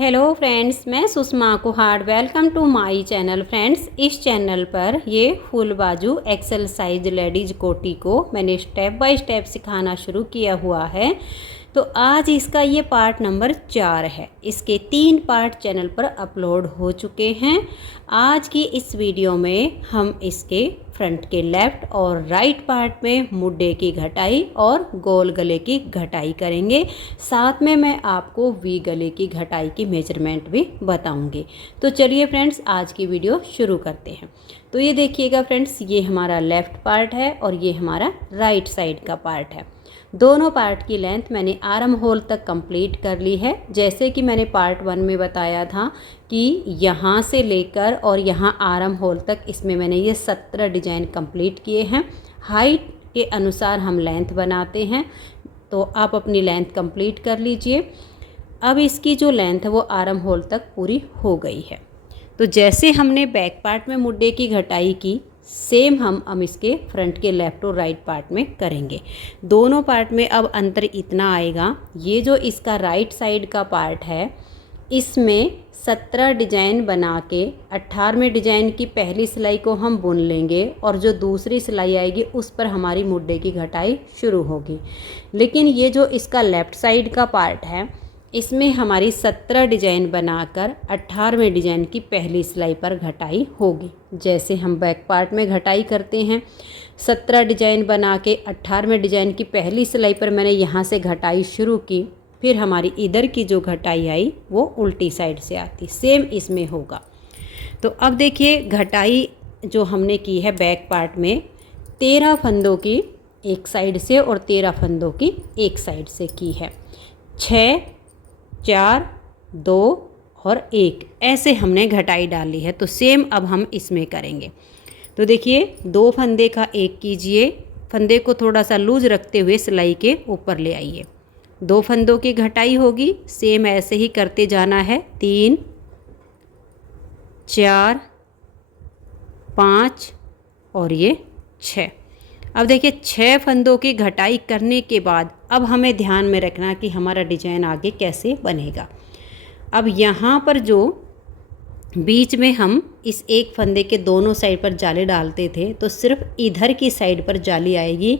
Hello friends, मैं Sushma Kuhar. Welcome to my channel. Friends, इस channel पर ये फुल बाजू एक्सेल साइज लेडीज कोटी को मैंने स्टेप बाय स्टेप सिखाना शुरू किया हुआ है। तो आज इसका ये पार्ट नंबर 4 है। इसके 3 पार्ट चैनल पर अपलोड हो चुके हैं। आज की इस वीडियो में हम इसके फ्रंट के लेफ़्ट और राइट पार्ट में मुड्डे की घटाई और गोल गले की घटाई करेंगे। साथ में मैं आपको वी गले की घटाई की मेजरमेंट भी बताऊंगी। तो चलिए फ्रेंड्स, आज की वीडियो शुरू करते हैं। तो ये देखिएगा फ्रेंड्स, ये हमारा लेफ़्ट पार्ट है और ये हमारा राइट साइड का पार्ट है। दोनों पार्ट की लेंथ मैंने आर्म होल तक कंप्लीट कर ली है। जैसे कि मैंने पार्ट 1 में बताया था कि यहाँ से लेकर और यहाँ आर्म होल तक इसमें मैंने ये 17 डिज़ाइन कंप्लीट किए हैं। हाइट के अनुसार हम लेंथ बनाते हैं, तो आप अपनी लेंथ कंप्लीट कर लीजिए। अब इसकी जो लेंथ है वो आर्म होल तक पूरी हो गई है। तो जैसे हमने बैक पार्ट में मुड्डे की घटाई की, सेम हम इसके फ्रंट के लेफ़्ट और राइट पार्ट में करेंगे। दोनों पार्ट में अब अंतर इतना आएगा, ये जो इसका राइट साइड का पार्ट है इसमें 17 डिज़ाइन बना के 18वें डिज़ाइन की पहली सिलाई को हम बुन लेंगे और जो दूसरी सिलाई आएगी उस पर हमारी मुड्डे की घटाई शुरू होगी। लेकिन ये जो इसका लेफ़्ट साइड का पार्ट है इसमें हमारी 17 डिज़ाइन बनाकर 18वें डिज़ाइन की पहली सिलाई पर घटाई होगी। जैसे हम बैक पार्ट में घटाई करते हैं, 17 डिज़ाइन बना के 18वें डिज़ाइन की पहली सिलाई पर मैंने यहाँ से घटाई शुरू की, फिर हमारी इधर की जो घटाई आई वो उल्टी साइड से आती। सेम इसमें होगा। तो अब देखिए, घटाई जो हमने की है बैक पार्ट में 13 फंदों की एक साइड से और 13 फंदों की एक साइड से की है। 6, 4, 2 और 1 ऐसे हमने घटाई डाली है। तो सेम अब हम इसमें करेंगे। तो देखिए, 2 फंदे का एक कीजिए, फंदे को थोड़ा सा लूज रखते हुए सिलाई के ऊपर ले आइए। 2 फंदों की घटाई होगी। सेम ऐसे ही करते जाना है। 3, 4, 5 और ये 6। अब देखिए, 6 फंदों की घटाई करने के बाद अब हमें ध्यान में रखना कि हमारा डिजाइन आगे कैसे बनेगा। अब यहाँ पर जो बीच में हम इस एक फंदे के दोनों साइड पर जाली डालते थे, तो सिर्फ इधर की साइड पर जाली आएगी।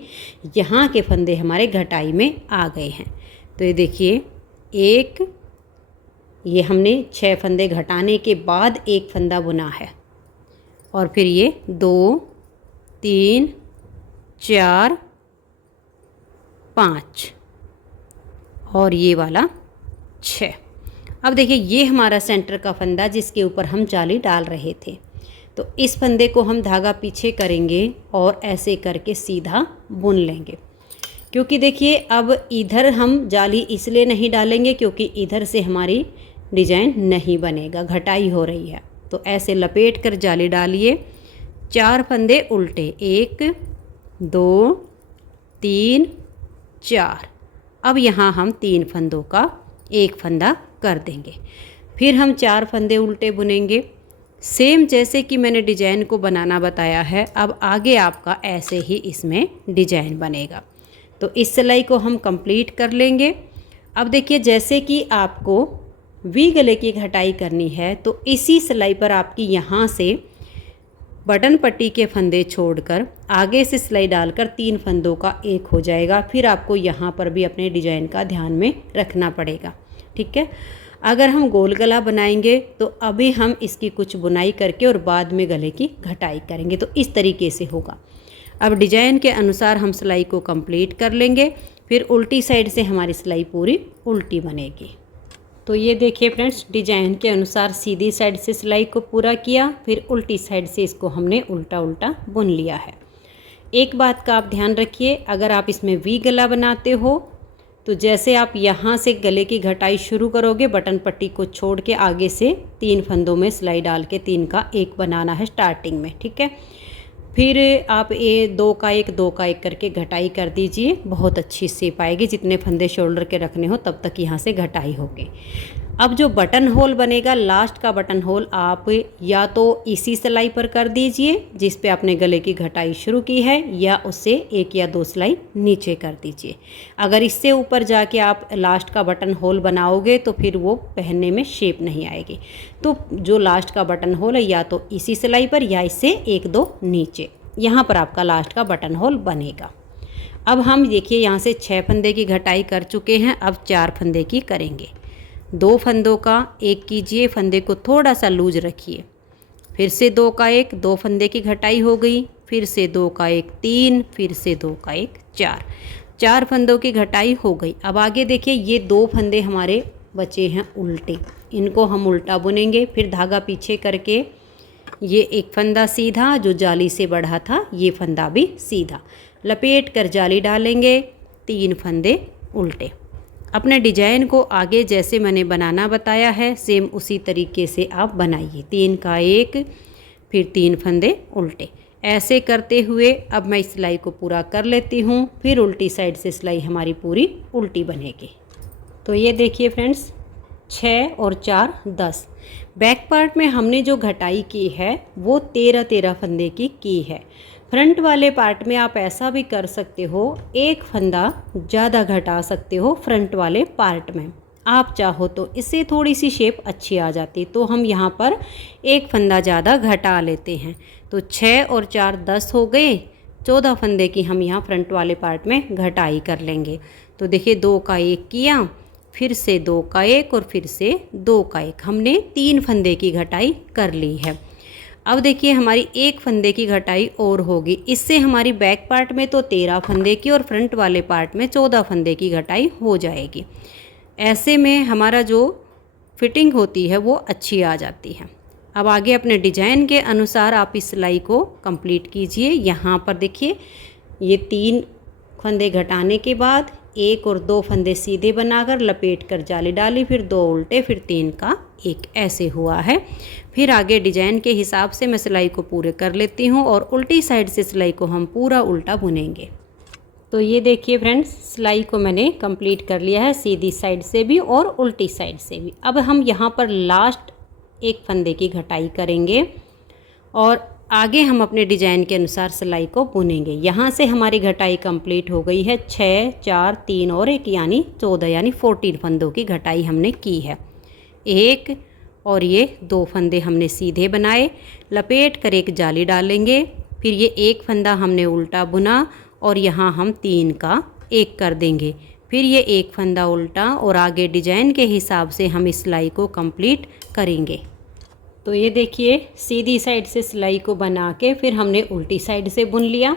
यहाँ के फंदे हमारे घटाई में आ गए हैं। तो ये देखिए, ये हमने 6 फंदे घटाने के बाद एक फंदा बुना है और फिर ये 2, 3, 4, 5 और ये वाला 6। अब देखिए, ये हमारा सेंटर का फंदा जिसके ऊपर हम जाली डाल रहे थे। तो इस फंदे को हम धागा पीछे करेंगे और ऐसे करके सीधा बुन लेंगे। क्योंकि देखिए, अब इधर हम जाली इसलिए नहीं डालेंगे क्योंकि इधर से हमारी डिज़ाइन नहीं बनेगा, घटाई हो रही है। तो ऐसे लपेट कर जाली डालिए। 4 फंदे उल्टे, 1, 2, 3, 4। अब यहाँ हम 3 फंदों का एक फंदा कर देंगे। फिर हम 4 फंदे उल्टे बुनेंगे। सेम जैसे कि मैंने डिजाइन को बनाना बताया है, अब आगे आपका ऐसे ही इसमें डिजाइन बनेगा। तो इस सिलाई को हम कंप्लीट कर लेंगे। अब देखिए, जैसे कि आपको वी गले की घटाई करनी है, तो इसी सिलाई पर आपकी यहाँ से बटन पट्टी के फंदे छोड़कर आगे से सिलाई डालकर 3 फंदों का एक हो जाएगा। फिर आपको यहाँ पर भी अपने डिजाइन का ध्यान में रखना पड़ेगा। ठीक है। अगर हम गोल गला बनाएंगे तो अभी हम इसकी कुछ बुनाई करके और बाद में गले की घटाई करेंगे। तो इस तरीके से होगा। अब डिजाइन के अनुसार हम सिलाई को कंप्लीट कर लेंगे। फिर उल्टी साइड से हमारी सिलाई पूरी उल्टी बनेगी। तो ये देखिए फ्रेंड्स, डिजाइन के अनुसार सीधी साइड से सिलाई को पूरा किया, फिर उल्टी साइड से इसको हमने उल्टा उल्टा बुन लिया है। एक बात का आप ध्यान रखिए, अगर आप इसमें वी गला बनाते हो तो जैसे आप यहाँ से गले की घटाई शुरू करोगे, बटन पट्टी को छोड़ के आगे से 3 फंदों में सिलाई डाल के 3 का एक बनाना है स्टार्टिंग में। ठीक है। फिर आप ये 2 का 1, 2 का 1 करके घटाई कर दीजिए। बहुत अच्छी शेप आएगी। जितने फंदे शोल्डर के रखने हो तब तक यहाँ से घटाई होगी। अब जो बटन होल बनेगा, लास्ट का बटन होल आप या तो इसी सिलाई पर कर दीजिए जिस पे आपने गले की घटाई शुरू की है, या उससे 1 या 2 सिलाई नीचे कर दीजिए। अगर इससे ऊपर जाके आप लास्ट का बटन होल बनाओगे तो फिर वो पहनने में शेप नहीं आएगी। तो जो लास्ट का बटन होल है या तो इसी सिलाई पर या इससे 1-2 नीचे, यहाँ पर आपका लास्ट का बटन होल बनेगा। अब हम देखिए यहाँ से 6 फंदे की घटाई कर चुके हैं, अब 4 फंदे की करेंगे। 2 फंदों का 1 कीजिए, फंदे को थोड़ा सा लूज रखिए, फिर से 2 का 1, 2 फंदे की घटाई हो गई, फिर से 2 का 1 3, फिर से 2 का 1 4, 4 फंदों की घटाई हो गई। अब आगे देखिए ये 2 फंदे हमारे बचे हैं उल्टे, इनको हम उल्टा बुनेंगे। फिर धागा पीछे करके ये एक फंदा सीधा जो जाली से बढ़ा था, ये फंदा भी सीधा लपेट कर जाली डालेंगे, 3 फंदे उल्टे। अपने डिजाइन को आगे जैसे मैंने बनाना बताया है सेम उसी तरीके से आप बनाइए। 3 का 1, फिर 3 फंदे उल्टे, ऐसे करते हुए अब मैं इस सिलाई को पूरा कर लेती हूँ। फिर उल्टी साइड से सिलाई हमारी पूरी उल्टी बनेगी। तो ये देखिए फ्रेंड्स, 6 और 4 10। बैक पार्ट में हमने जो घटाई की है वो 13-13 फंदे की है। फ्रंट वाले पार्ट में आप ऐसा भी कर सकते हो, एक फंदा ज़्यादा घटा सकते हो फ्रंट वाले पार्ट में, आप चाहो तो इससे थोड़ी सी शेप अच्छी आ जाती। तो हम यहाँ पर एक फंदा ज़्यादा घटा लेते हैं। तो 6 और 4 10 हो गए, 14 फंदे की हम यहाँ फ्रंट वाले पार्ट में घटाई कर लेंगे। तो देखिए 2 का 1 किया, फिर से 2 का 1 और फिर से 2 का 1, हमने 3 फंदे की घटाई कर ली है। अब देखिए हमारी एक फंदे की घटाई और होगी, इससे हमारी बैक पार्ट में तो 13 फंदे की और फ्रंट वाले पार्ट में 14 फंदे की घटाई हो जाएगी। ऐसे में हमारा जो फिटिंग होती है वो अच्छी आ जाती है। अब आगे अपने डिजाइन के अनुसार आप इस सिलाई को कंप्लीट कीजिए। यहाँ पर देखिए ये 3 फंदे घटाने के बाद 1 और 2 फंदे सीधे बनाकर लपेट कर जाली डाली, फिर 2 उल्टे, फिर 3 का 1, ऐसे हुआ है। फिर आगे डिजाइन के हिसाब से मैं सिलाई को पूरे कर लेती हूँ और उल्टी साइड से सिलाई को हम पूरा उल्टा बुनेंगे। तो ये देखिए फ्रेंड्स, सिलाई को मैंने कंप्लीट कर लिया है, सीधी साइड से भी और उल्टी साइड से भी। अब हम यहाँ पर लास्ट एक फंदे की घटाई करेंगे और आगे हम अपने डिजाइन के अनुसार सिलाई को बुनेंगे। यहाँ से हमारी घटाई कंप्लीट हो गई है। 6 4 3 और 1 यानी 14 यानी 14 फंदों की घटाई हमने की है। 1 और ये 2 फंदे हमने सीधे बनाए, लपेट कर एक जाली डालेंगे, फिर ये एक फंदा हमने उल्टा बुना और यहाँ हम 3 का 1 कर देंगे, फिर ये एक फंदा उल्टा और आगे डिजाइन के हिसाब से हम इस सिलाई को कंप्लीट करेंगे। तो ये देखिए सीधी साइड से सिलाई को बना के फिर हमने उल्टी साइड से बुन लिया।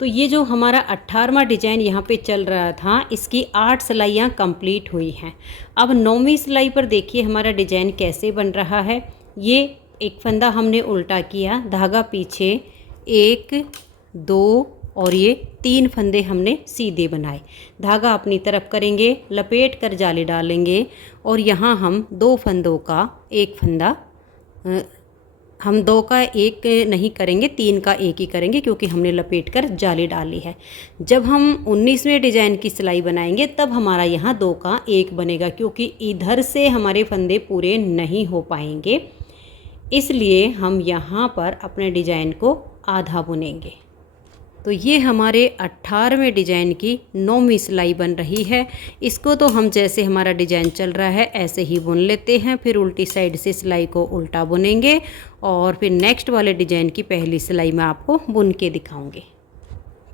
तो ये जो हमारा 18वां डिजाइन यहाँ पे चल रहा था, इसकी 8 सिलाइयाँ कंप्लीट हुई हैं। अब 9वीं सिलाई पर देखिए हमारा डिजाइन कैसे बन रहा है। ये एक फंदा हमने उल्टा किया, धागा पीछे, 1 2 और ये 3 फंदे हमने सीधे बनाए, धागा अपनी तरफ करेंगे, लपेट कर जाली डालेंगे और यहाँ हम 2 फंदों का एक फंदा, हम 2 का 1 नहीं करेंगे, 3 का 1 ही करेंगे क्योंकि हमने लपेट कर जाली डाली है। जब हम 19वें डिजाइन की सिलाई बनाएंगे तब हमारा यहाँ 2 का 1 बनेगा, क्योंकि इधर से हमारे फंदे पूरे नहीं हो पाएंगे, इसलिए हम यहाँ पर अपने डिजाइन को आधा बुनेंगे। तो ये हमारे 18वें डिजाइन की 9वीं सिलाई बन रही है। इसको तो हम जैसे हमारा डिजाइन चल रहा है ऐसे ही बुन लेते हैं, फिर उल्टी साइड से सिलाई को उल्टा बुनेंगे और फिर नेक्स्ट वाले डिजाइन की पहली सिलाई मैं आपको बुन के दिखाऊंगी।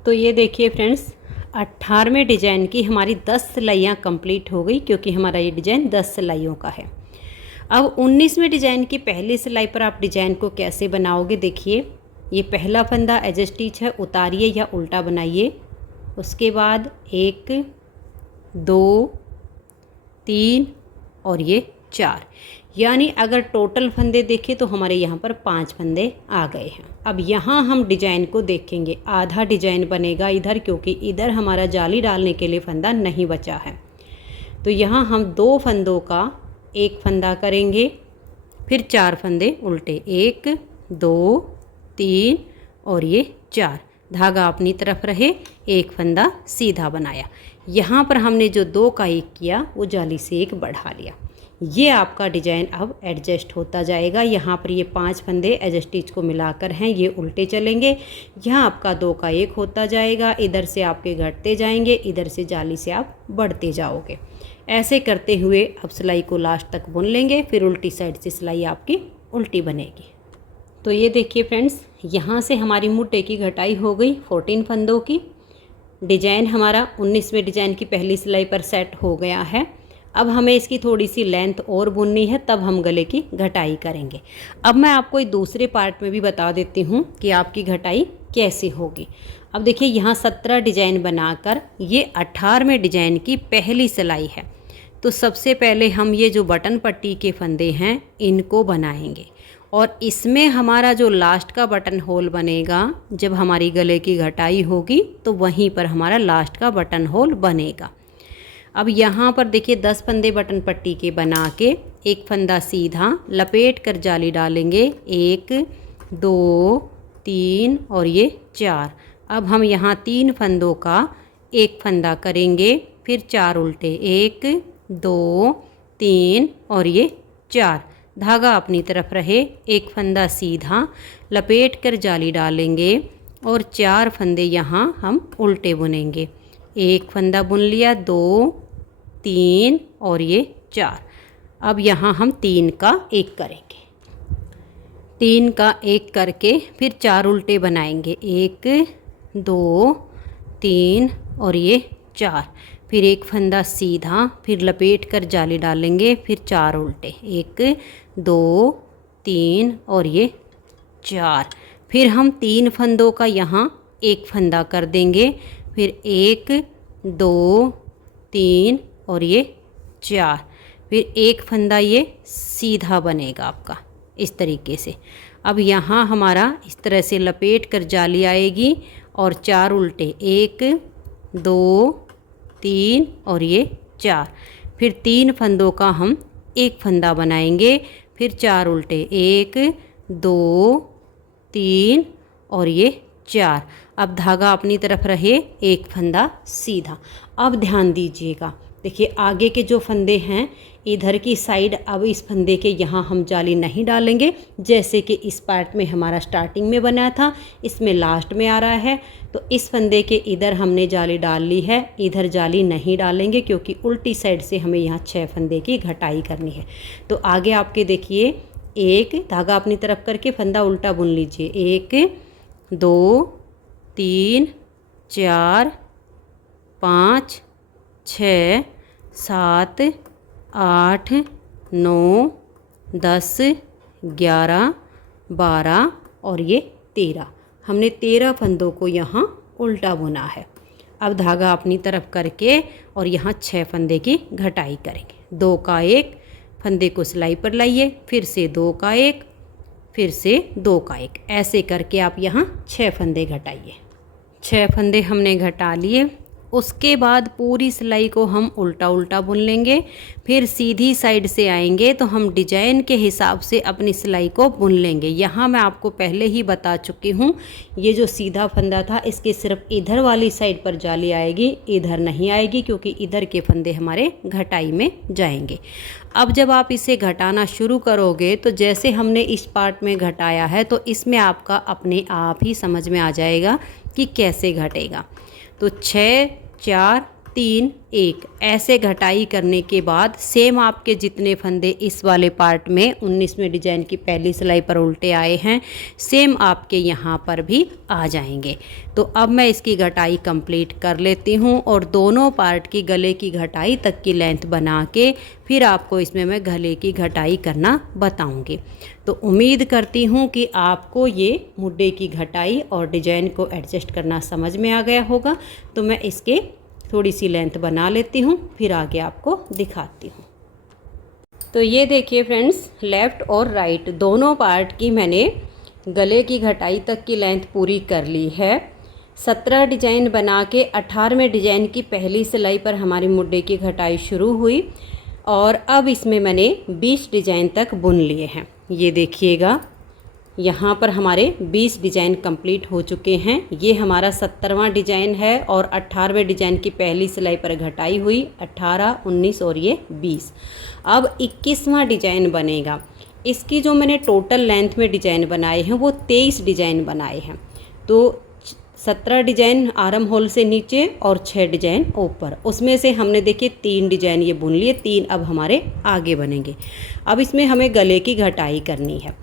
तो ये देखिए फ्रेंड्स, 18वें डिजाइन की हमारी 10 सिलाइयाँ कंप्लीट हो गई, क्योंकि हमारा ये डिजाइन 10 सिलाइयों का है। अब 19वें डिजाइन की पहली सिलाई पर आप डिजाइन को कैसे बनाओगे, देखिए ये पहला फंदा एज स्टिच है, उतारिए या उल्टा बनाइए, उसके बाद 1 2 3 और ये 4, यानी अगर टोटल फंदे देखें तो हमारे यहाँ पर 5 फंदे आ गए हैं। अब यहाँ हम डिजाइन को देखेंगे, आधा डिजाइन बनेगा इधर, क्योंकि इधर हमारा जाली डालने के लिए फंदा नहीं बचा है। तो यहाँ हम 2 फंदों का एक फंदा करेंगे, फिर 4 फंदे उल्टे, 1 2 3 और ये 4, धागा अपनी तरफ रहे, एक फंदा सीधा बनाया। यहाँ पर हमने जो 2 का 1 किया वो जाली से 1 बढ़ा लिया, ये आपका डिजाइन अब एडजस्ट होता जाएगा। यहाँ पर ये 5 फंदे एज स्टिच को मिलाकर हैं, ये उल्टे चलेंगे। यहाँ आपका 2 का 1 होता जाएगा, इधर से आपके घटते जाएंगे, इधर से जाली से आप बढ़ते जाओगे। ऐसे करते हुए अब सिलाई को लास्ट तक बुन लेंगे, फिर उल्टी साइड से सिलाई आपकी उल्टी बनेगी। तो ये देखिए फ्रेंड्स, यहाँ से हमारी मुड्डे की घटाई हो गई 14 फंदों की। डिजाइन हमारा 19वें डिजाइन की पहली सिलाई पर सेट हो गया है। अब हमें इसकी थोड़ी सी लेंथ और बुननी है, तब हम गले की घटाई करेंगे। अब मैं आपको एक दूसरे पार्ट में भी बता देती हूँ कि आपकी घटाई कैसे होगी। अब देखिए, यहाँ 17 डिजाइन बनाकर ये 18वें डिजाइन की पहली सिलाई है। तो सबसे पहले हम ये जो बटन पट्टी के फंदे हैं इनको बनाएंगे, और इसमें हमारा जो लास्ट का बटन होल बनेगा, जब हमारी गले की घटाई होगी तो वहीं पर हमारा लास्ट का बटन होल बनेगा। अब यहाँ पर देखिए 10 फंदे बटन पट्टी के बना के एक फंदा सीधा लपेट कर जाली डालेंगे, 1 2 3 और ये 4। अब हम यहाँ 3 फंदों का एक फंदा करेंगे, फिर 4 उल्टे, 1 2 3 और ये 4। धागा अपनी तरफ रहे, एक फंदा सीधा लपेट कर जाली डालेंगे और 4 फंदे यहाँ हम उल्टे बुनेंगे। एक फंदा बुन लिया, 2 3 और ये 4। अब यहाँ हम 3 का 1 करेंगे। 3 का 1 करके फिर 4 उल्टे बनाएंगे, 1 2 3 और ये 4। फिर एक फंदा सीधा, फिर लपेट कर जाली डालेंगे, फिर 4 उल्टे, 1 2 3 और ये 4। फिर हम 3 फंदों का यहाँ एक फंदा कर देंगे, फिर 1 2 3 और ये 4। फिर एक फंदा ये सीधा बनेगा आपका इस तरीके से। अब यहाँ हमारा इस तरह से लपेट कर जाली आएगी और 4 उल्टे, 1 2 3 और ये 4। फिर 3 फंदों का हम एक फंदा बनाएंगे, फिर 4 उल्टे, 1 2 3 और ये 4। अब धागा अपनी तरफ रहे, एक फंदा सीधा। अब ध्यान दीजिएगा, देखिए आगे के जो फंदे हैं इधर की साइड, अब इस फंदे के यहाँ हम जाली नहीं डालेंगे, जैसे कि इस पार्ट में हमारा स्टार्टिंग में बना था, इसमें लास्ट में आ रहा है। तो इस फंदे के इधर हमने जाली डाल ली है, इधर जाली नहीं डालेंगे क्योंकि उल्टी साइड से हमें यहाँ 6 फंदे की घटाई करनी है। तो आगे आपके देखिए, एक धागा अपनी तरफ करके फंदा उल्टा बुन लीजिए, 1 2 3 4 5 6 7 8 9 10 11 12 और ये 13। हमने 13 फंदों को यहाँ उल्टा बुना है। अब धागा अपनी तरफ करके और यहाँ 6 फंदे की घटाई करेंगे। 2 का 1 फंदे को सिलाई पर लाइए, फिर से 2 का 1, फिर से 2 का 1। ऐसे करके आप यहाँ 6 फंदे घटाइए। 6 फंदे हमने घटा लिए। उसके बाद पूरी सिलाई को हम उल्टा उल्टा बुन लेंगे, फिर सीधी साइड से आएंगे तो हम डिजाइन के हिसाब से अपनी सिलाई को बुन लेंगे। यहाँ मैं आपको पहले ही बता चुकी हूँ, ये जो सीधा फंदा था इसके सिर्फ इधर वाली साइड पर जाली आएगी, इधर नहीं आएगी क्योंकि इधर के फंदे हमारे घटाई में जाएंगे। अब जब आप इसे घटाना शुरू करोगे तो जैसे हमने इस पार्ट में घटाया है तो इसमें आपका अपने आप ही समझ में आ जाएगा कि कैसे घटेगा। तो 6 4 3 1 ऐसे घटाई करने के बाद सेम आपके जितने फंदे इस वाले पार्ट में 19वें डिजाइन की पहली सिलाई पर उल्टे आए हैं, सेम आपके यहाँ पर भी आ जाएंगे। तो अब मैं इसकी घटाई कंप्लीट कर लेती हूँ और दोनों पार्ट की गले की घटाई तक की लेंथ बना के फिर आपको इसमें मैं गले की घटाई करना बताऊँगी। तो उम्मीद करती हूँ कि आपको ये मुड्डे की घटाई और डिजाइन को एडजस्ट करना समझ में आ गया होगा। तो मैं इसके थोड़ी सी लेंथ बना लेती हूँ, फिर आगे आपको दिखाती हूँ। तो ये देखिए फ्रेंड्स, लेफ़्ट और राइट दोनों पार्ट की मैंने गले की घटाई तक की लेंथ पूरी कर ली है। 17 डिजाइन बना के 18वें डिजाइन की पहली सिलाई पर हमारी मुड्डे की घटाई शुरू हुई और अब इसमें मैंने 20 डिजाइन तक बुन लिए हैं। ये देखिएगा, यहाँ पर हमारे 20 डिज़ाइन कंप्लीट हो चुके हैं। ये हमारा 70वां डिज़ाइन है और 18वें डिज़ाइन की पहली सिलाई पर घटाई हुई 18, 19 और ये 20। अब 21वां डिज़ाइन बनेगा। इसकी जो मैंने टोटल लेंथ में डिज़ाइन बनाए हैं वो 23 डिज़ाइन बनाए हैं। तो 17 डिज़ाइन आर्म होल से नीचे और 6 डिज़ाइन ऊपर, उसमें से हमने देखिए 3 डिज़ाइन ये बुन लिए, 3 अब हमारे आगे बनेंगे। अब इसमें हमें गले की घटाई करनी है।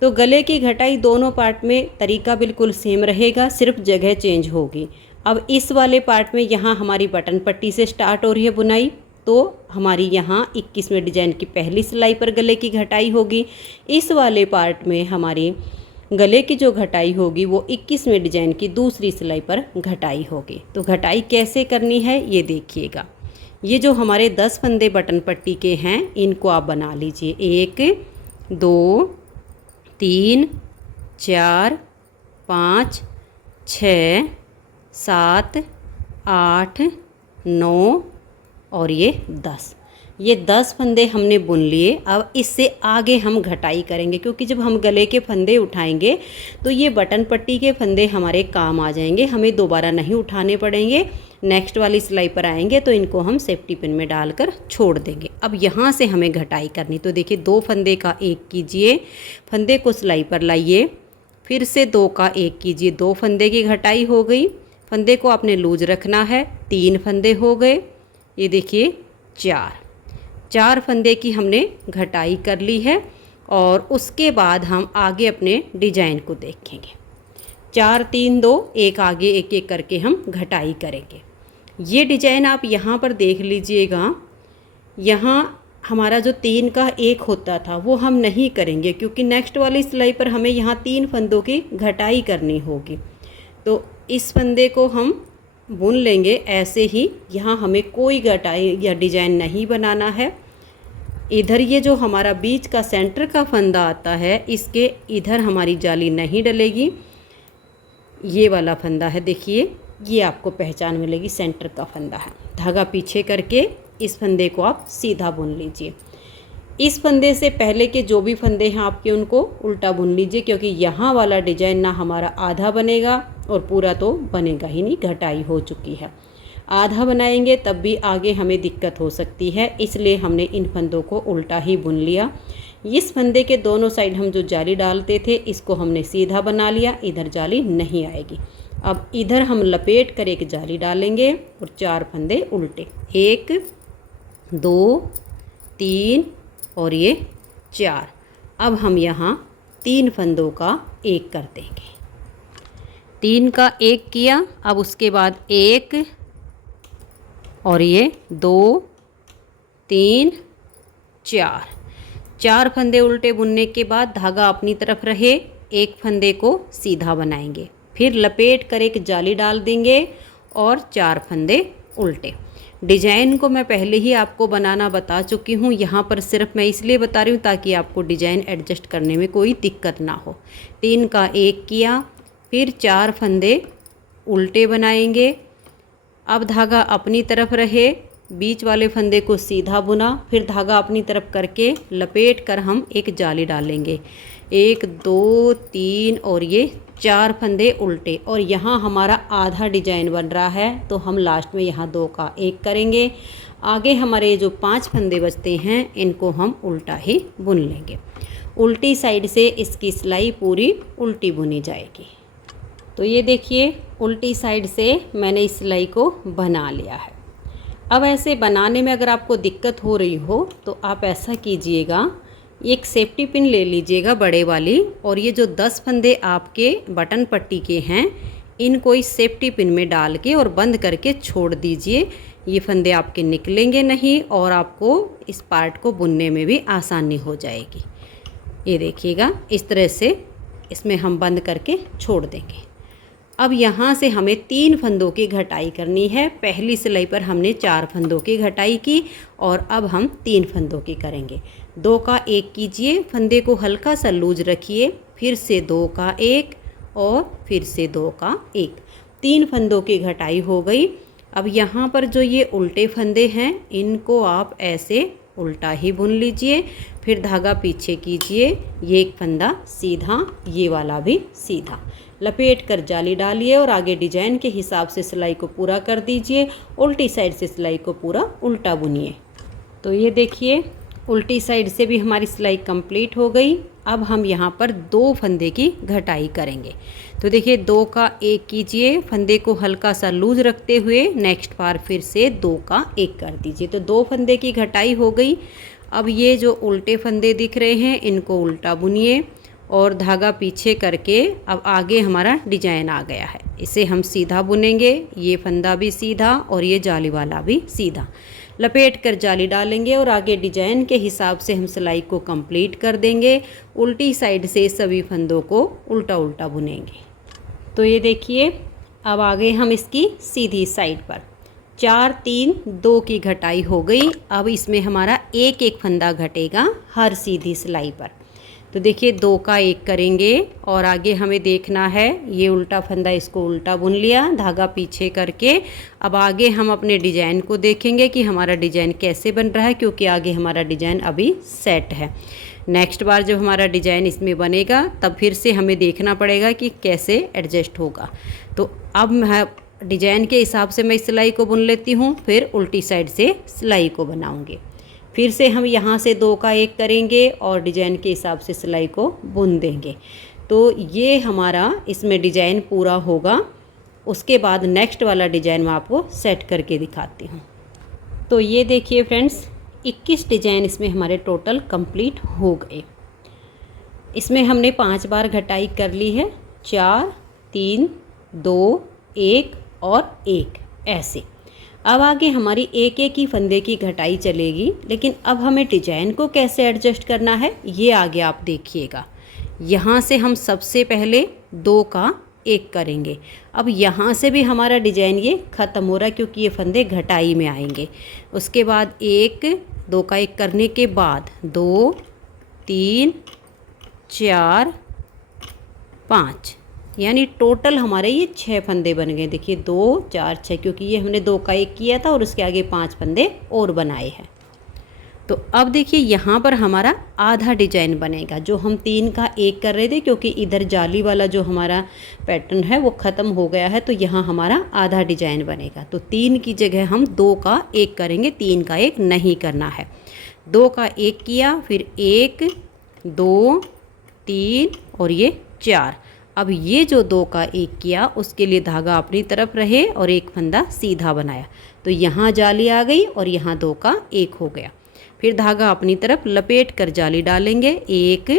तो गले की घटाई दोनों पार्ट में तरीका बिल्कुल सेम रहेगा, सिर्फ जगह चेंज होगी। अब इस वाले पार्ट में यहाँ हमारी बटन पट्टी से स्टार्ट हो रही है बुनाई, तो हमारी यहाँ 21वें डिज़ाइन की पहली सिलाई पर गले की घटाई होगी। इस वाले पार्ट में हमारी गले की जो घटाई होगी वो 21वें डिज़ाइन की दूसरी सिलाई पर घटाई होगी। तो घटाई कैसे करनी है ये देखिएगा। ये जो हमारे 10 फंदे बटन पट्टी के हैं इनको आप बना लीजिए। 1, 2, 3, 4, 5, 6, 7, 8, 9 और ये 10। ये 10 फंदे हमने बुन लिए। अब इससे आगे हम घटाई करेंगे, क्योंकि जब हम गले के फंदे उठाएंगे तो ये बटन पट्टी के फंदे हमारे काम आ जाएंगे, हमें दोबारा नहीं उठाने पड़ेंगे। नेक्स्ट वाली सिलाई पर आएंगे तो इनको हम सेफ्टी पिन में डालकर छोड़ देंगे। अब यहाँ से हमें घटाई करनी, तो देखिए 2 फंदे का 1 कीजिए, फंदे को सिलाई पर लाइए, फिर से 2 का 1 कीजिए, 2 फंदे की घटाई हो गई। फंदे को आपने लूज रखना है, 3 फंदे हो गए। ये देखिए 4 फंदे की हमने घटाई कर ली है। और उसके बाद हम आगे अपने डिजाइन को देखेंगे। 4, 3, 2, 1 आगे एक एक करके हम घटाई करेंगे। ये डिजाइन आप यहाँ पर देख लीजिएगा। यहाँ हमारा जो 3 का 1 होता था वो हम नहीं करेंगे, क्योंकि नेक्स्ट वाली सिलाई पर हमें यहाँ 3 फंदों की घटाई करनी होगी। तो इस फंदे को हम बुन लेंगे ऐसे ही। यहाँ हमें कोई घटाई या डिजाइन नहीं बनाना है। इधर ये जो हमारा बीच का सेंटर का फंदा आता है इसके इधर हमारी जाली नहीं डलेगी। ये वाला फंदा है, देखिए ये आपको पहचान मिलेगी, सेंटर का फंदा है। धागा पीछे करके इस फंदे को आप सीधा बुन लीजिए। इस फंदे से पहले के जो भी फंदे हैं आपके उनको उल्टा बुन लीजिए, क्योंकि यहाँ वाला डिजाइन ना हमारा आधा बनेगा और पूरा तो बनेगा ही नहीं, घटाई हो चुकी है। आधा बनाएंगे तब भी आगे हमें दिक्कत हो सकती है, इसलिए हमने इन फंदों को उल्टा ही बुन लिया। इस फंदे के दोनों साइड हम जो जाली डालते थे इसको हमने सीधा बना लिया, इधर जाली नहीं आएगी। अब इधर हम लपेट कर एक जाली डालेंगे और 4 फंदे उल्टे, 1, 2, 3 और ये 4। अब हम यहाँ 3 फंदों का 1 कर देंगे। 3 का 1 किया। अब उसके बाद 1 और ये 2, 3, 4 फंदे उल्टे बुनने के बाद धागा अपनी तरफ रहे, एक फंदे को सीधा बनाएंगे, फिर लपेट कर एक जाली डाल देंगे और 4 फंदे उल्टे। डिजाइन को मैं पहले ही आपको बनाना बता चुकी हूँ, यहाँ पर सिर्फ मैं इसलिए बता रही हूँ ताकि आपको डिजाइन एडजस्ट करने में कोई दिक्कत ना हो। 3 का 1 किया, फिर 4 फंदे उल्टे बनाएंगे। अब धागा अपनी तरफ रहे, बीच वाले फंदे को सीधा बुना, फिर धागा अपनी तरफ करके लपेट कर हम एक जाली डालेंगे। 1, 2, 3 और ये 4 फंदे उल्टे। और यहाँ हमारा आधा डिजाइन बन रहा है तो हम लास्ट में यहाँ 2 का 1 करेंगे। आगे हमारे जो 5 फंदे बचते हैं इनको हम उल्टा ही बुन लेंगे। उल्टी साइड से इसकी सिलाई पूरी उल्टी बुनी जाएगी। तो ये देखिए उल्टी साइड से मैंने इस सिलाई को बना लिया है। अब ऐसे बनाने में अगर आपको दिक्कत हो रही हो तो आप ऐसा कीजिएगा, एक सेफ्टी पिन ले लीजिएगा बड़े वाली, और ये जो 10 फंदे आपके बटन पट्टी के हैं इनको इस सेफ्टी पिन में डाल के और बंद करके छोड़ दीजिए। ये फंदे आपके निकलेंगे नहीं और आपको इस पार्ट को बुनने में भी आसानी हो जाएगी। ये देखिएगा इस तरह से इसमें हम बंद करके छोड़ देंगे। अब यहाँ से हमें 3 फंदों की घटाई करनी है। पहली सिलाई पर हमने 4 फंदों की घटाई की और अब हम 3 फंदों की करेंगे। 2 का 1 कीजिए, फंदे को हल्का सा लूज रखिए, फिर से 2 का 1 और फिर से 2 का 1। 3 फंदों की घटाई हो गई। अब यहाँ पर जो ये उल्टे फंदे हैं इनको आप ऐसे उल्टा ही बुन लीजिए। फिर धागा पीछे कीजिए, ये एक फंदा सीधा, ये वाला भी सीधा, लपेट कर जाली डालिए और आगे डिजाइन के हिसाब से सिलाई को पूरा कर दीजिए। उल्टी साइड से सिलाई को पूरा उल्टा बुनिए। तो ये देखिए उल्टी साइड से भी हमारी सिलाई कंप्लीट हो गई। अब हम यहाँ पर 2 फंदे की घटाई करेंगे। तो देखिए 2 का 1 कीजिए, फंदे को हल्का सा लूज रखते हुए नेक्स्ट बार फिर से 2 का 1 कर दीजिए। तो 2 फंदे की घटाई हो गई। अब ये जो उल्टे फंदे दिख रहे हैं इनको उल्टा बुनिए और धागा पीछे करके अब आगे हमारा डिजाइन आ गया है, इसे हम सीधा बुनेंगे। ये फंदा भी सीधा और ये जाली वाला भी सीधा, लपेट कर जाली डालेंगे और आगे डिजाइन के हिसाब से हम सिलाई को कंप्लीट कर देंगे। उल्टी साइड से सभी फंदों को उल्टा उल्टा बुनेंगे। तो ये देखिए अब आगे हम इसकी सीधी साइड पर 4 3 2 की घटाई हो गई। अब इसमें हमारा एक एक फंदा घटेगा हर सीधी सिलाई पर। तो देखिए 2 का 1 करेंगे और आगे हमें देखना है, ये उल्टा फंदा इसको उल्टा बुन लिया, धागा पीछे करके। अब आगे हम अपने डिजाइन को देखेंगे कि हमारा डिजाइन कैसे बन रहा है, क्योंकि आगे हमारा डिजाइन अभी सेट है। नेक्स्ट बार जब हमारा डिजाइन इसमें बनेगा तब फिर से हमें देखना पड़ेगा कि कैसे एडजस्ट होगा। तो अब मैं डिजाइन के हिसाब से मैं सिलाई को बुन लेती हूँ, फिर उल्टी साइड से सिलाई को बनाऊँगी। फिर से हम यहाँ से 2 का 1 करेंगे और डिजाइन के हिसाब से सिलाई को बुन देंगे। तो ये हमारा इसमें डिजाइन पूरा होगा। उसके बाद नेक्स्ट वाला डिजाइन मैं आपको सेट करके दिखाती हूँ। तो ये देखिए फ्रेंड्स 21 डिजाइन इसमें हमारे टोटल कंप्लीट हो गए। इसमें हमने 5 बार घटाई कर ली है, 4 3 2 1 और 1 ऐसे। अब आगे हमारी एक एक ही फंदे की घटाई चलेगी, लेकिन अब हमें डिजाइन को कैसे एडजस्ट करना है ये आगे आप देखिएगा। यहाँ से हम सबसे पहले 2 का 1 करेंगे। अब यहाँ से भी हमारा डिजाइन ये ख़त्म हो रहा है क्योंकि ये फंदे घटाई में आएंगे। उसके बाद 1 2 का 1 करने के बाद 2 3 4 5, यानी टोटल हमारे ये 6 फंदे बन गए। देखिए 2 4 6, क्योंकि ये हमने 2 का 1 किया था और उसके आगे 5 फंदे और बनाए हैं। तो अब देखिए यहाँ पर हमारा आधा डिजाइन बनेगा। जो हम 3 का 1 कर रहे थे, क्योंकि इधर जाली वाला जो हमारा पैटर्न है वो ख़त्म हो गया है, तो यहाँ हमारा आधा डिजाइन बनेगा। तो 3 की जगह हम 2 का 1 करेंगे, 3 का 1 नहीं करना है। 2 का 1 किया, फिर 1 2 3 और ये 4। अब ये जो 2 का 1 किया उसके लिए धागा अपनी तरफ रहे और एक फंदा सीधा बनाया, तो यहाँ जाली आ गई और यहाँ 2 का 1 हो गया। फिर धागा अपनी तरफ लपेट कर जाली डालेंगे, 1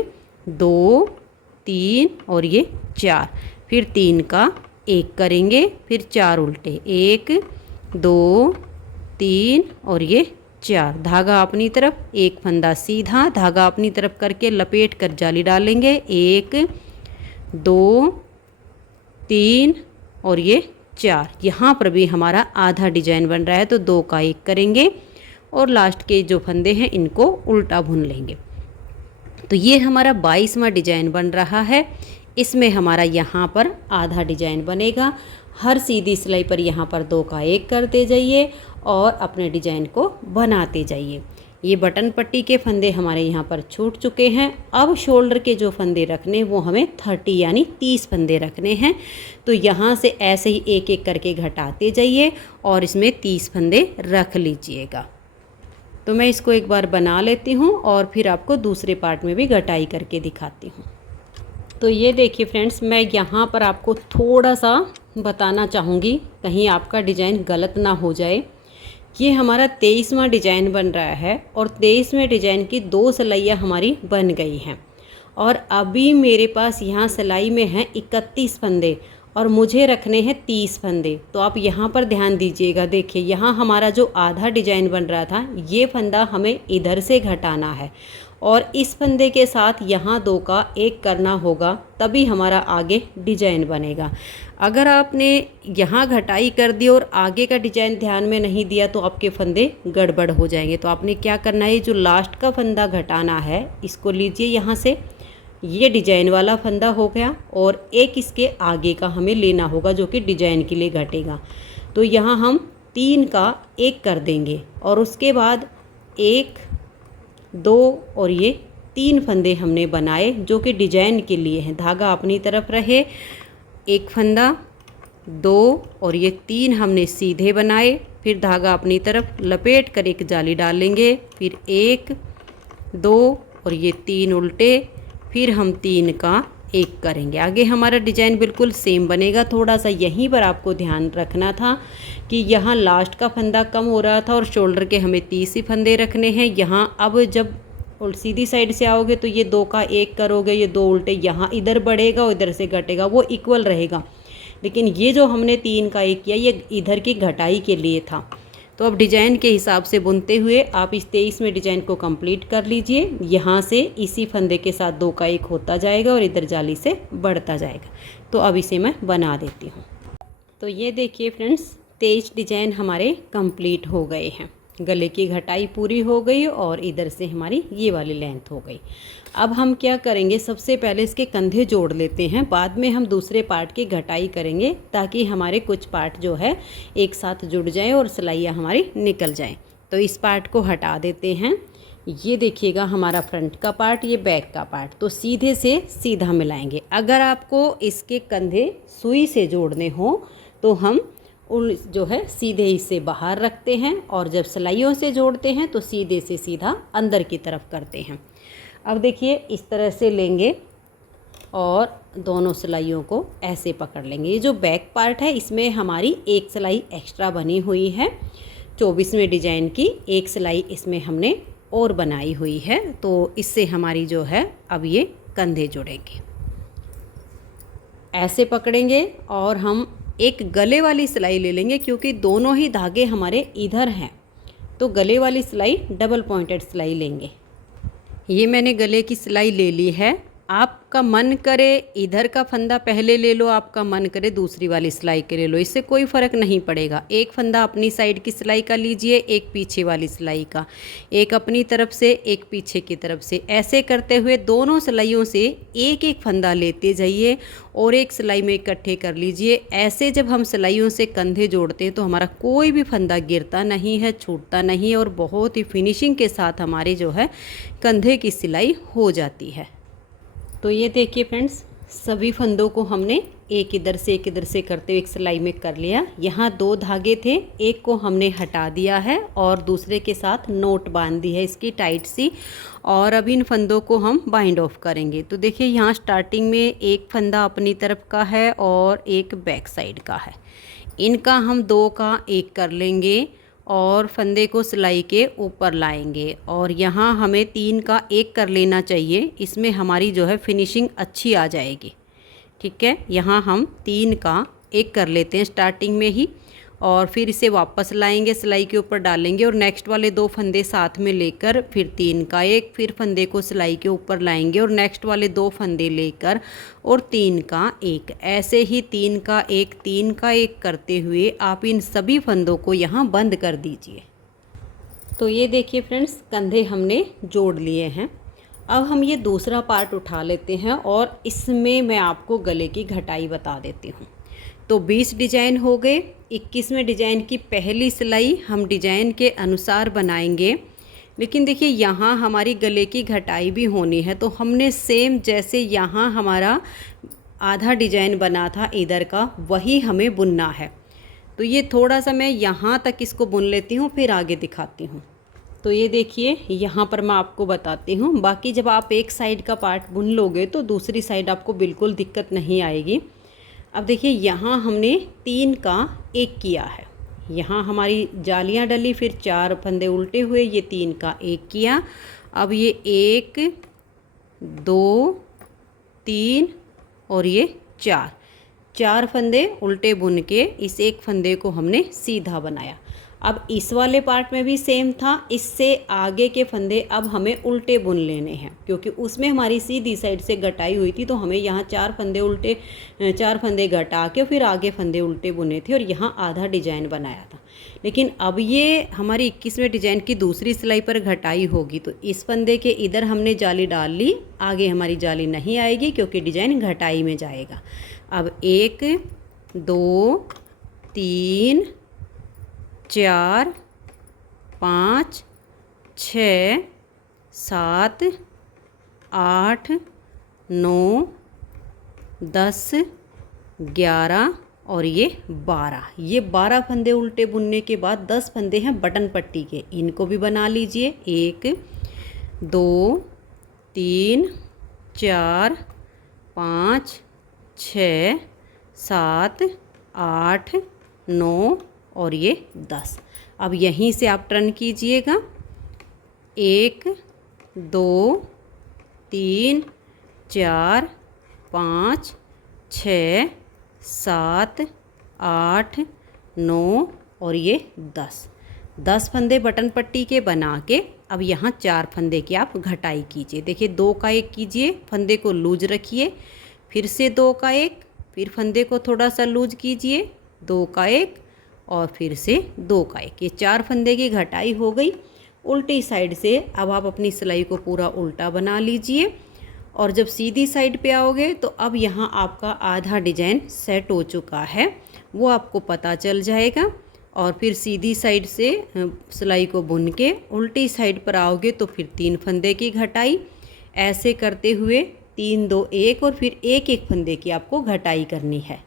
2 3 और ये 4। फिर 3 का 1 करेंगे, फिर 4 उल्टे, 1 2 3 और ये 4। धागा अपनी तरफ, एक फंदा सीधा, धागा अपनी तरफ करके लपेट कर जाली डालेंगे, 1 2 3 और ये 4। यहाँ पर भी हमारा आधा डिजाइन बन रहा है, तो 2 का 1 करेंगे और लास्ट के जो फंदे हैं इनको उल्टा भून लेंगे। तो ये हमारा 22वां डिजाइन बन रहा है। इसमें हमारा यहाँ पर आधा डिजाइन बनेगा। हर सीधी सिलाई पर यहाँ पर 2 का 1 करते जाइए और अपने डिजाइन को बनाते जाइए। ये बटन पट्टी के फंदे हमारे यहाँ पर छूट चुके हैं। अब शोल्डर के जो फंदे रखने वो हमें 30 यानी 30 फंदे रखने हैं। तो यहाँ से ऐसे ही एक एक करके घटाते जाइए और इसमें 30 फंदे रख लीजिएगा। तो मैं इसको एक बार बना लेती हूँ और फिर आपको दूसरे पार्ट में भी घटाई करके दिखाती हूँ। तो ये देखिए फ्रेंड्स, मैं यहाँ पर आपको थोड़ा सा बताना चाहूँगी, कहीं आपका डिज़ाइन गलत ना हो जाए। ये हमारा 23वां डिज़ाइन बन रहा है और 23वें डिज़ाइन की 2 सिलाइयाँ हमारी बन गई हैं और अभी मेरे पास यहाँ सिलाई में हैं 31 फंदे और मुझे रखने हैं 30 फंदे। तो आप यहाँ पर ध्यान दीजिएगा। देखिए यहाँ हमारा जो आधा डिज़ाइन बन रहा था, ये फंदा हमें इधर से घटाना है और इस फंदे के साथ यहाँ 2 का 1 करना होगा, तभी हमारा आगे डिजाइन बनेगा। अगर आपने यहाँ घटाई कर दी और आगे का डिजाइन ध्यान में नहीं दिया तो आपके फंदे गड़बड़ हो जाएंगे। तो आपने क्या करना है, जो लास्ट का फंदा घटाना है इसको लीजिए यहाँ से, ये डिजाइन वाला फंदा हो गया और एक इसके आगे का हमें लेना होगा जो कि डिजाइन के लिए घटेगा। तो यहाँ हम 3 का 1 कर देंगे और उसके बाद 1 2 और ये 3 फंदे हमने बनाए जो कि डिजाइन के लिए हैं। धागा अपनी तरफ रहे, एक फंदा, 2 और ये 3 हमने सीधे बनाए, फिर धागा अपनी तरफ लपेट कर एक जाली डालेंगे, फिर 1 2 और ये 3 उल्टे, फिर हम 3 का 1 करेंगे। आगे हमारा डिजाइन बिल्कुल सेम बनेगा। थोड़ा सा यहीं पर आपको ध्यान रखना था कि यहाँ लास्ट का फंदा कम हो रहा था और शोल्डर के हमें 30 ही फंदे रखने हैं। यहाँ अब जब और सीधी साइड से आओगे तो ये 2 का 1 करोगे, ये 2 उल्टे यहाँ इधर बढ़ेगा और इधर से घटेगा, वो इक्वल रहेगा। लेकिन ये जो हमने 3 का 1 किया ये इधर की घटाई के लिए था। तो अब डिजाइन के हिसाब से बुनते हुए आप इस 23 में डिजाइन को कंप्लीट कर लीजिए। यहाँ से इसी फंदे के साथ 2 का 1 होता जाएगा और इधर जाली से बढ़ता जाएगा। तो अब इसे मैं बना देती हूँ। तो ये देखिए फ्रेंड्स, 23 डिजाइन हमारे कंप्लीट हो गए हैं। गले की घटाई पूरी हो गई और इधर से हमारी ये वाली लेंथ हो गई। अब हम क्या करेंगे, सबसे पहले इसके कंधे जोड़ लेते हैं, बाद में हम दूसरे पार्ट की घटाई करेंगे ताकि हमारे कुछ पार्ट जो है एक साथ जुड़ जाए और सिलाइयाँ हमारी निकल जाएं। तो इस पार्ट को हटा देते हैं। ये देखिएगा हमारा फ्रंट का पार्ट, ये बैक का पार्ट, तो सीधे से सीधा मिलाएंगे। अगर आपको इसके कंधे सुई से जोड़ने हो तो हम जो है सीधे इसे बाहर रखते हैं और जब सिलाइयों से जोड़ते हैं तो सीधे से सीधा अंदर की तरफ करते हैं। अब देखिए इस तरह से लेंगे और दोनों सिलाइयों को ऐसे पकड़ लेंगे। ये जो बैक पार्ट है इसमें हमारी एक सिलाई एक्स्ट्रा बनी हुई है, 24वें डिजाइन की एक सिलाई इसमें हमने और बनाई हुई है। तो इससे हमारी जो है अब ये कंधे जुड़ेंगे। ऐसे पकड़ेंगे और हम एक गले वाली सिलाई ले लेंगे, क्योंकि दोनों ही धागे हमारे इधर हैं तो गले वाली सिलाई डबल पॉइंटेड सिलाई लेंगे। ये मैंने गले की सिलाई ले ली है। आपका मन करे इधर का फंदा पहले ले लो, आपका मन करे दूसरी वाली सिलाई के ले लो, इससे कोई फ़र्क नहीं पड़ेगा। एक फंदा अपनी साइड की सिलाई का लीजिए, एक पीछे वाली सिलाई का, एक अपनी तरफ से एक पीछे की तरफ से। ऐसे करते हुए दोनों सिलाइयों से एक एक फंदा लेते जाइए और एक सिलाई में इकट्ठे कर लीजिए। ऐसे जब हम सिलाइयों से कंधे जोड़ते हैं तो हमारा कोई भी फंदा गिरता नहीं है, छूटता नहीं है और बहुत ही फिनिशिंग के साथ हमारे जो है कंधे की सिलाई हो जाती है। तो ये देखिए फ्रेंड्स, सभी फंदों को हमने एक इधर से करते हुए एक सिलाई में कर लिया। यहाँ 2 धागे थे, एक को हमने हटा दिया है और दूसरे के साथ नोट बांध दी है इसकी टाइट सी। और अब इन फंदों को हम बाइंड ऑफ करेंगे। तो देखिए यहाँ स्टार्टिंग में एक फंदा अपनी तरफ का है और एक बैक साइड का है। इनका हम 2 का 1 कर लेंगे और फंदे को सिलाई के ऊपर लाएंगे और यहाँ हमें 3 का 1 कर लेना चाहिए। इसमें हमारी जो है फिनिशिंग अच्छी आ जाएगी। ठीक है, यहाँ हम 3 का 1 कर लेते हैं स्टार्टिंग में ही और फिर इसे वापस लाएंगे, सिलाई के ऊपर डालेंगे और नेक्स्ट वाले 2 फंदे साथ में लेकर फिर 3 का 1, फिर फंदे को सिलाई के ऊपर लाएंगे और नेक्स्ट वाले 2 फंदे लेकर और 3 का 1। ऐसे ही 3 का 1 करते हुए आप इन सभी फंदों को यहाँ बंद कर दीजिए। तो ये देखिए फ्रेंड्स, कंधे हमने जोड़ लिए हैं। अब हम ये दूसरा पार्ट उठा लेते हैं और इसमें मैं आपको गले की घटाई बता देती हूँ। तो 20 डिजाइन हो गए। 21वें डिजाइन की पहली सिलाई हम डिजाइन के अनुसार बनाएंगे, लेकिन देखिए यहाँ हमारी गले की घटाई भी होनी है। तो हमने सेम जैसे यहाँ हमारा आधा डिजाइन बना था इधर का, वही हमें बुनना है। तो ये थोड़ा सा मैं यहाँ तक इसको बुन लेती हूँ, फिर आगे दिखाती हूँ। तो ये देखिए यहाँ पर मैं आपको बताती हूँ। बाकी जब आप एक साइड का पार्ट बुन लोगे तो दूसरी साइड आपको बिल्कुल दिक्कत नहीं आएगी। अब देखिए यहाँ हमने 3 का 1 किया है। यहाँ हमारी जालियाँ डली, फिर 4 फंदे उल्टे हुए, ये 3 का 1 किया। अब ये 1 2 3 और ये 4 फंदे उल्टे बुन के इस एक फंदे को हमने सीधा बनाया। अब इस वाले पार्ट में भी सेम था। इससे आगे के फंदे अब हमें उल्टे बुन लेने हैं, क्योंकि उसमें हमारी सीधी साइड से घटाई हुई थी। तो हमें यहाँ 4 फंदे घटा के फिर आगे फंदे उल्टे बुने थे और यहाँ आधा डिजाइन बनाया था। लेकिन अब ये हमारी 21वें डिजाइन की दूसरी सिलाई पर घटाई होगी, तो इस फंदे के इधर हमने जाली डाल ली, आगे हमारी जाली नहीं आएगी क्योंकि डिजाइन घटाई में जाएगा। अब 1 2 3 4 5 6 7, 8, 9, 10, 11 और ये 12। ये 12 फंदे उल्टे बुनने के बाद 10 फंदे हैं बटन पट्टी के, इनको भी बना लीजिए। 1, 2, 3, 4, 5, 6, 7, 8, 9 और ये 10। अब यहीं से आप टर्न कीजिएगा। 1, 2, 3, 4, 5, 6, 7, 8, 9 और ये 10 फंदे बटन पट्टी के बना के अब यहाँ 4 फंदे की आप घटाई कीजिए। देखिए 2 का 1 कीजिए, फंदे को लूज रखिए, फिर से 2 का 1, फिर फंदे को थोड़ा सा लूज कीजिए, 2 का 1 और फिर से 2 का 1। ये 4 फंदे की घटाई हो गई। उल्टी साइड से अब आप अपनी सिलाई को पूरा उल्टा बना लीजिए और जब सीधी साइड पे आओगे तो अब यहाँ आपका आधा डिजाइन सेट हो चुका है, वो आपको पता चल जाएगा। और फिर सीधी साइड से सिलाई को बुन के उल्टी साइड पर आओगे तो फिर 3 फंदे की घटाई, ऐसे करते हुए 3, 2, 1 और फिर एक फंदे की आपको घटाई करनी है।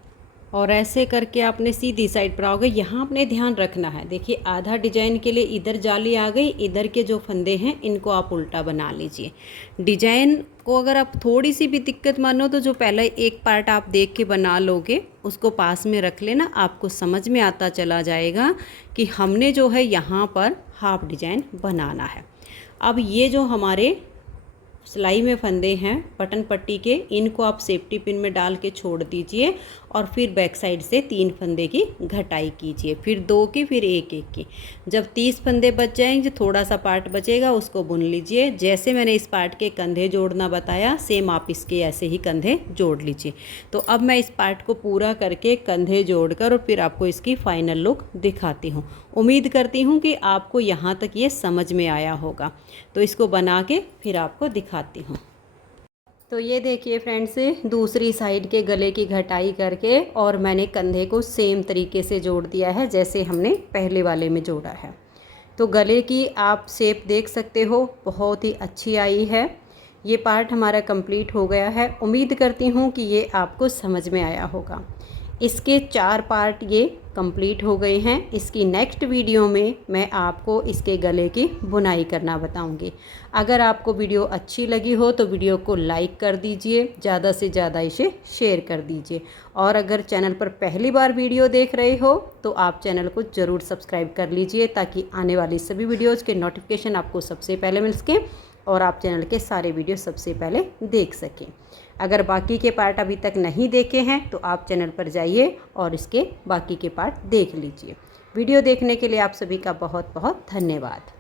और ऐसे करके आपने सीधी साइड पर आओगे। यहाँ आपने ध्यान रखना है, देखिए आधा डिजाइन के लिए इधर जाली आ गई, इधर के जो फंदे हैं इनको आप उल्टा बना लीजिए। डिजाइन को अगर आप थोड़ी सी भी दिक्कत मानो तो जो पहले एक पार्ट आप देख के बना लोगे उसको पास में रख लेना, आपको समझ में आता चला जाएगा कि हमने जो है यहाँ पर हाफ डिजाइन बनाना है। अब ये जो हमारे सिलाई में फंदे हैं बटन पट्टी के, इनको आप सेफ्टी पिन में डाल के छोड़ दीजिए और फिर बैक साइड से 3 फंदे की घटाई कीजिए, फिर 2 की, फिर एक की। जब 30 फंदे बच जाएंगे, थोड़ा सा पार्ट बचेगा उसको बुन लीजिए। जैसे मैंने इस पार्ट के कंधे जोड़ना बताया सेम आप इसके ऐसे ही कंधे जोड़ लीजिए। तो अब मैं इस पार्ट को पूरा करके कंधे जोड़कर और फिर आपको इसकी फाइनल लुक दिखाती हूँ। उम्मीद करती हूँ कि आपको यहाँ तक ये समझ में आया होगा। तो इसको बना के फिर आपको दिखाती हूँ। तो ये देखिए फ्रेंड्स, दूसरी साइड के गले की घटाई करके और मैंने कंधे को सेम तरीके से जोड़ दिया है जैसे हमने पहले वाले में जोड़ा है। तो गले की आप शेप देख सकते हो, बहुत ही अच्छी आई है। ये पार्ट हमारा कंप्लीट हो गया है। उम्मीद करती हूँ कि ये आपको समझ में आया होगा। इसके 4 पार्ट ये कंप्लीट हो गए हैं। इसकी नेक्स्ट वीडियो में मैं आपको इसके गले की बुनाई करना बताऊंगी। अगर आपको वीडियो अच्छी लगी हो तो वीडियो को लाइक कर दीजिए, ज़्यादा से ज़्यादा इसे शेयर कर दीजिए। और अगर चैनल पर पहली बार वीडियो देख रहे हो तो आप चैनल को ज़रूर सब्सक्राइब कर लीजिए ताकि आने वाली सभी वीडियोज़ के नोटिफिकेशन आपको सबसे पहले मिल सकें और आप चैनल के सारे वीडियो सबसे पहले देख सकें। अगर बाकी के पार्ट अभी तक नहीं देखे हैं तो आप चैनल पर जाइए और इसके बाकी के पार्ट देख लीजिए। वीडियो देखने के लिए आप सभी का बहुत बहुत धन्यवाद।